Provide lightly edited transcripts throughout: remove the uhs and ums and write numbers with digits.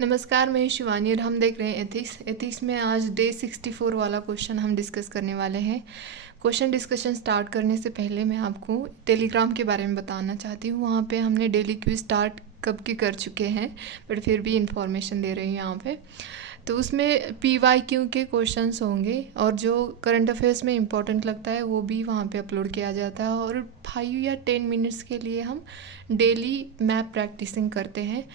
नमस्कार, मैं शिवानी और हम देख रहे हैं एथिक्स में आज डे 64 वाला क्वेश्चन हम डिस्कस करने वाले हैं। क्वेश्चन डिस्कशन स्टार्ट करने से पहले मैं आपको टेलीग्राम के बारे में बताना चाहती हूँ। वहाँ पे हमने डेली क्विज स्टार्ट कब की कर चुके हैं, बट फिर भी इंफॉर्मेशन दे रही हूँ यहाँ पे। तो उसमें PYQ के क्वेश्चंस होंगे और जो करंट अफेयर्स में इम्पोर्टेंट लगता है वो भी वहाँ पे अपलोड किया जाता है। और 5 या 10 मिनट्स के लिए हम डेली मैप प्रैक्टिसिंग करते हैं।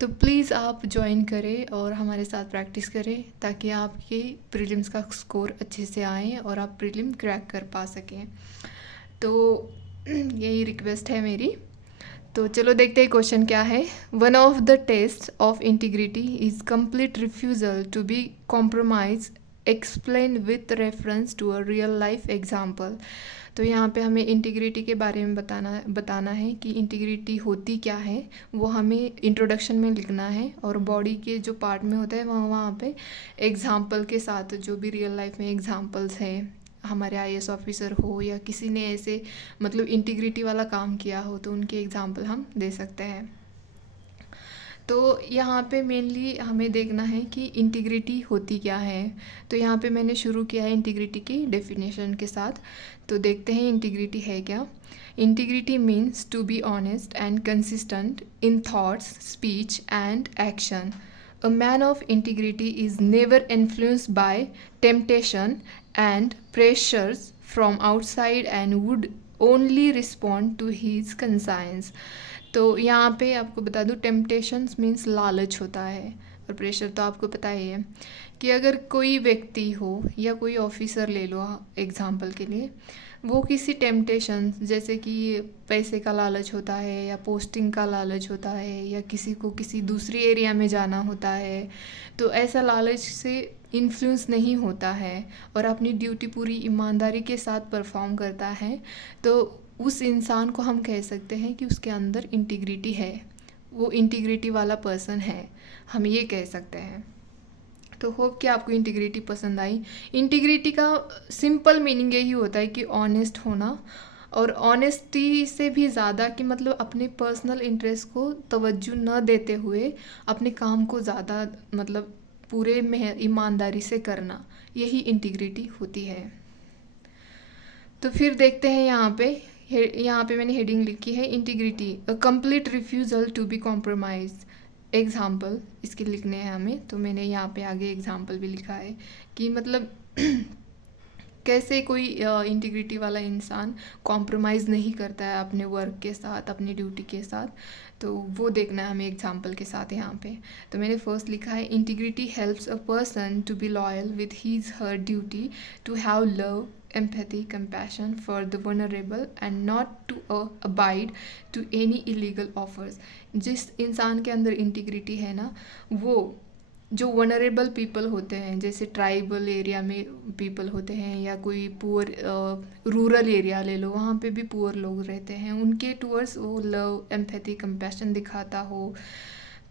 तो प्लीज़ आप ज्वाइन करें और हमारे साथ प्रैक्टिस करें ताकि आपके प्रीलिम्स का स्कोर अच्छे से आए और आप प्रीलिम क्रैक कर पा सकें। तो यही रिक्वेस्ट है मेरी। तो चलो देखते हैं क्वेश्चन क्या है। One of the test of integrity is complete refusal to be compromise explain with reference to a real life example. तो यहाँ पे हमें इंटीग्रिटी के बारे में बताना है कि इंटीग्रिटी होती क्या है, वो हमें इंट्रोडक्शन में लिखना है। और बॉडी के जो पार्ट में होता है वहाँ पे एग्जाम्पल के साथ, जो भी रियल लाइफ में एग्जाम्पल्स हैं, हमारे IAS ऑफिसर हो या किसी ने ऐसे मतलब इंटीग्रिटी वाला काम किया हो तो उनके एग्जाम्पल हम दे सकते हैं। तो यहाँ पे मेनली हमें देखना है कि इंटीग्रिटी होती क्या है। तो यहाँ पे मैंने शुरू किया है इंटीग्रिटी की डेफिनेशन के साथ। तो देखते हैं इंटीग्रिटी है क्या। Integrity means to be honest and consistent in thoughts, speech and action. A man of integrity is never influenced by temptation and pressures from outside and would only respond to his conscience। तो यहाँ पे आपको बता दूँ, temptations means लालच होता है, और प्रेशर तो आपको पता ही है कि अगर कोई व्यक्ति हो या कोई ऑफिसर ले लो एग्जाम्पल के लिए, वो किसी टेम्पटेशन जैसे कि पैसे का लालच होता है या पोस्टिंग का लालच होता है या किसी को किसी दूसरी एरिया में जाना होता है, तो ऐसा लालच से इन्फ्लुएंस नहीं होता है और अपनी ड्यूटी पूरी ईमानदारी के साथ परफॉर्म करता है, तो उस इंसान को हम कह सकते हैं कि उसके अंदर इंटीग्रिटी है, वो इंटीग्रिटी वाला पर्सन है, हम ये कह सकते हैं। तो होप कि आपको इंटीग्रिटी पसंद आई। इंटीग्रिटी का सिंपल मीनिंग यही होता है कि ऑनेस्ट होना, और ऑनेस्टी से भी ज़्यादा कि मतलब अपने पर्सनल इंटरेस्ट को तवज्जो न देते हुए अपने काम को ज़्यादा मतलब पूरे ईमानदारी से करना, यही इंटीग्रिटी होती है। तो फिर देखते हैं यहाँ पे मैंने हेडिंग लिखी है integrity a complete refusal to be compromise example, इसके लिखने हैं हमें। तो मैंने यहाँ पे आगे एग्जाम्पल भी लिखा है कि मतलब कैसे कोई इंटीग्रिटी वाला इंसान कॉम्प्रोमाइज़ नहीं करता है अपने वर्क के साथ, अपनी ड्यूटी के साथ। तो वो देखना है हमें एग्जाम्पल के साथ यहाँ पे। तो मैंने फर्स्ट लिखा है integrity helps a person to be loyal with his her duty, to have love, empathy, compassion for the vulnerable and not to abide to any illegal offers। जिस इंसान के अंदर इंटीग्रिटी है ना, वो जो वनरेबल पीपल होते हैं, जैसे ट्राइबल एरिया में पीपल होते हैं या कोई पुअर रूरल एरिया ले लो, वहाँ पे भी पुअर लोग रहते हैं, उनके टूवर्ड्स वो लव, एम्पैथी, कंपैशन दिखाता हो,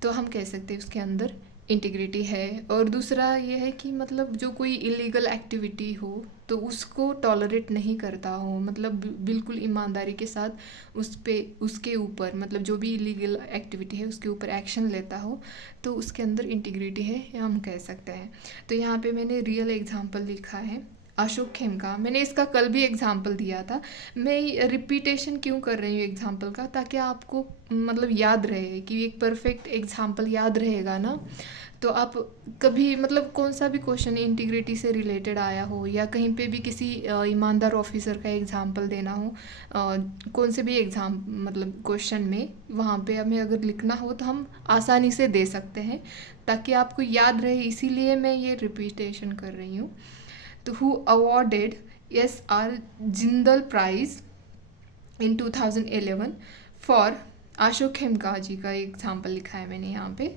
तो हम कह सकते हैं उसके अंदर इंटीग्रिटी है। और दूसरा ये है कि मतलब जो कोई इलीगल एक्टिविटी हो तो उसको टॉलरेट नहीं करता हो, मतलब बिल्कुल ईमानदारी के साथ उसके ऊपर मतलब जो भी इलीगल एक्टिविटी है उसके ऊपर एक्शन लेता हो, तो उसके अंदर इंटीग्रिटी है, ये हम कह सकते हैं। तो यहाँ पे मैंने रियल एग्जांपल लिखा है अशोक खेमका। मैंने इसका कल भी एग्जाम्पल दिया था। मैं रिपीटेशन क्यों कर रही हूँ एग्जाम्पल का, ताकि आपको मतलब याद रहे कि एक परफेक्ट एग्जाम्पल याद रहेगा ना, तो आप कभी मतलब कौन सा भी क्वेश्चन इंटीग्रिटी से रिलेटेड आया हो या कहीं पे भी किसी ईमानदार ऑफिसर का एग्जाम्पल देना हो, कौन से भी एग्ज़ाम मतलब क्वेश्चन में, वहाँ पे हमें अगर लिखना हो तो हम आसानी से दे सकते हैं ताकि आपको याद रहे, इसीलिए मैं ये रिपीटेशन कर रही हूँ। तो who awarded S.R. Jindal prize in 2011 for Ashok Khemka ji का एग्जाम्पल लिखा है मैंने यहाँ पे।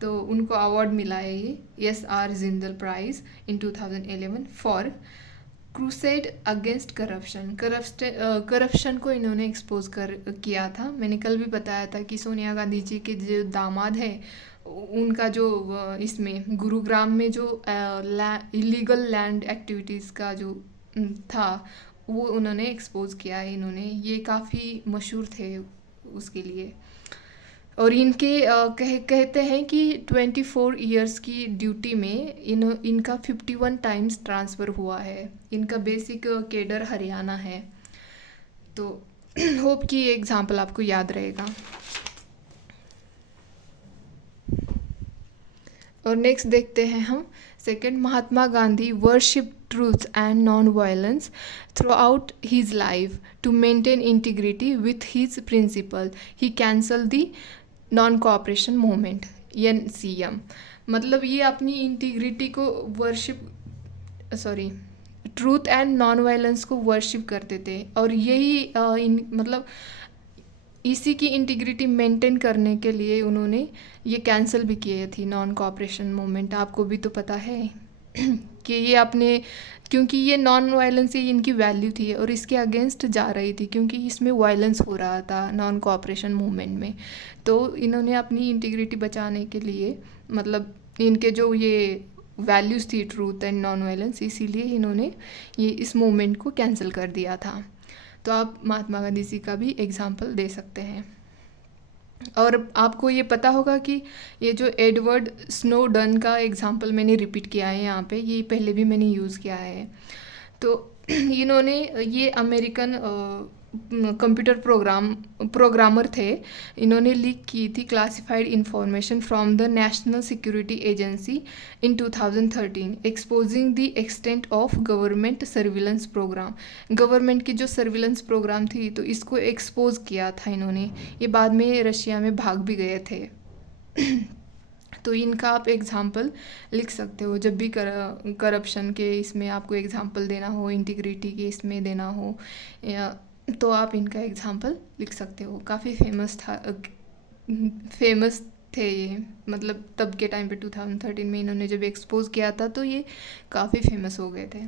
तो उनको अवार्ड मिला है ये S.R. Jindal prize in 2011 for crusade against corruption को इन्होंने एक्सपोज किया था। मैंने कल भी बताया था कि सोनिया गांधी जी के जो दामाद है, उनका जो इसमें गुरुग्राम में जो इलीगल लैंड एक्टिविटीज़ का जो था वो उन्होंने एक्सपोज किया है इन्होंने, ये काफ़ी मशहूर थे उसके लिए। और इनके कहते हैं कि 24 इयर्स की ड्यूटी में इनका 51 टाइम्स ट्रांसफ़र हुआ है। इनका बेसिक केडर हरियाणा है। तो होप कि ये एग्जांपल आपको याद रहेगा। और नेक्स्ट देखते हैं हम second, Mahatma Gandhi worship truth and non violence throughout his life to maintain integrity with his principle he cancel the non cooperation movement NCM। मतलब ये अपनी इंटीग्रिटी को ट्रूथ एंड नॉन वायलेंस को वर्शिप करते थे, और यही मतलब इसी की इंटीग्रिटी मेंटेन करने के लिए उन्होंने ये कैंसिल भी किए थी नॉन कोऑपरेशन मूवमेंट। आपको भी तो पता है कि ये अपने, क्योंकि ये नॉन वायलेंस ये इनकी वैल्यू थी और इसके अगेंस्ट जा रही थी, क्योंकि इसमें वायलेंस हो रहा था नॉन कोऑपरेशन मूवमेंट में। तो इन्होंने अपनी इंटीग्रिटी बचाने के लिए, मतलब इनके जो ये वैल्यूज़ थी ट्रूथ एंड नॉन वायलेंस, इसीलिए इन्होंने ये इस मूवमेंट को कैंसिल कर दिया था। तो आप महात्मा गांधी जी का भी एग्जाम्पल दे सकते हैं। और आपको ये पता होगा कि ये जो एडवर्ड स्नोडन का एग्जाम्पल मैंने रिपीट किया है यहाँ पे, ये पहले भी मैंने यूज़ किया है। तो इन्होंने, ये अमेरिकन कंप्यूटर प्रोग्रामर थे। इन्होंने लीक की थी classified information from the national security agency in 2013 exposing the extent of government surveillance programme. Government की जो सर्विलेंस प्रोग्राम थी, तो इसको एक्सपोज किया था इन्होंने। ये बाद में रशिया में भाग भी गए थे। तो इनका आप एग्जाम्पल लिख सकते हो जब भी करप्शन के इसमें आपको एग्जाम्पल देना हो, इंटीग्रिटी के इसमें देना हो, या तो आप इनका एग्जाम्पल लिख सकते हो। काफ़ी फेमस थे ये, मतलब तब के टाइम पे 2013 में इन्होंने जब एक्सपोज किया था तो ये काफ़ी फेमस हो गए थे।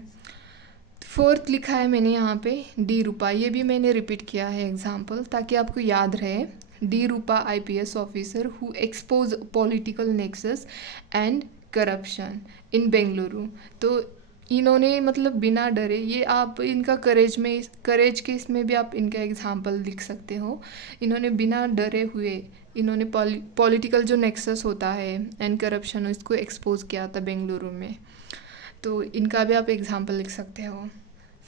फोर्थ लिखा है मैंने यहाँ पे डी रूपा। ये भी मैंने रिपीट किया है एग्जाम्पल ताकि आपको याद रहे। D Rupa IPS officer who expose political nexus and corruption in Bengaluru. तो इन्होंने मतलब बिना डरे, ये आप इनका करेज के इसमें भी आप इनका एग्जाम्पल लिख सकते हो। इन्होंने बिना डरे हुए इन्होंने पॉलिटिकल जो नेक्सस होता है एंड करप्शन, इसको एक्सपोज किया था बेंगलुरु में। तो इनका भी आप एग्जाम्पल लिख सकते हो।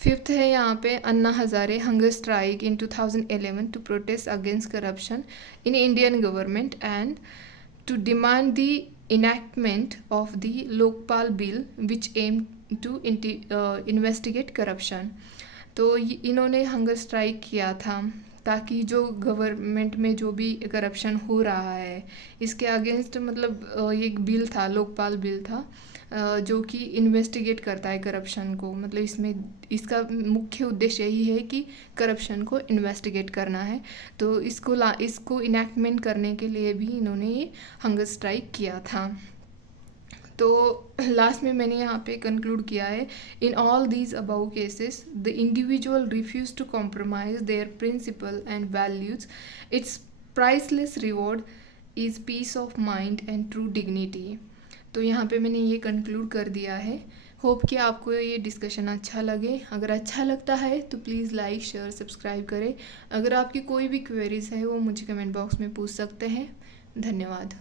फिफ्थ है यहाँ पे Anna Hazare hunger strike in 2011 to protest against corruption in Indian government and to demand the enactment of the Lokpal bill which aim to investigate corruption। तो इन्होंने हंगर स्ट्राइक किया था ताकि जो गवर्नमेंट में जो भी करप्शन हो रहा है इसके अगेंस्ट, मतलब एक बिल था, लोकपाल बिल था, जो कि इन्वेस्टिगेट करता है करप्शन को। मतलब इसमें इसका मुख्य उद्देश्य यही है कि करप्शन को इन्वेस्टिगेट करना है। तो इसको इनैक्टमेंट करने के लिए भी इन्होंने ये हंगर स्ट्राइक किया था। तो लास्ट में मैंने यहाँ पे कंक्लूड किया है, in all these about cases the individual refuse to compromise their principle and values. It's priceless reward is peace of mind and true dignity. तो यहाँ पे मैंने ये कंक्लूड कर दिया है। होप कि आपको ये डिस्कशन अच्छा लगे। अगर अच्छा लगता है तो प्लीज़ लाइक शेयर सब्सक्राइब करें। अगर आपकी कोई भी क्वेरीज है वो मुझे कमेंट बॉक्स में पूछ सकते हैं। धन्यवाद।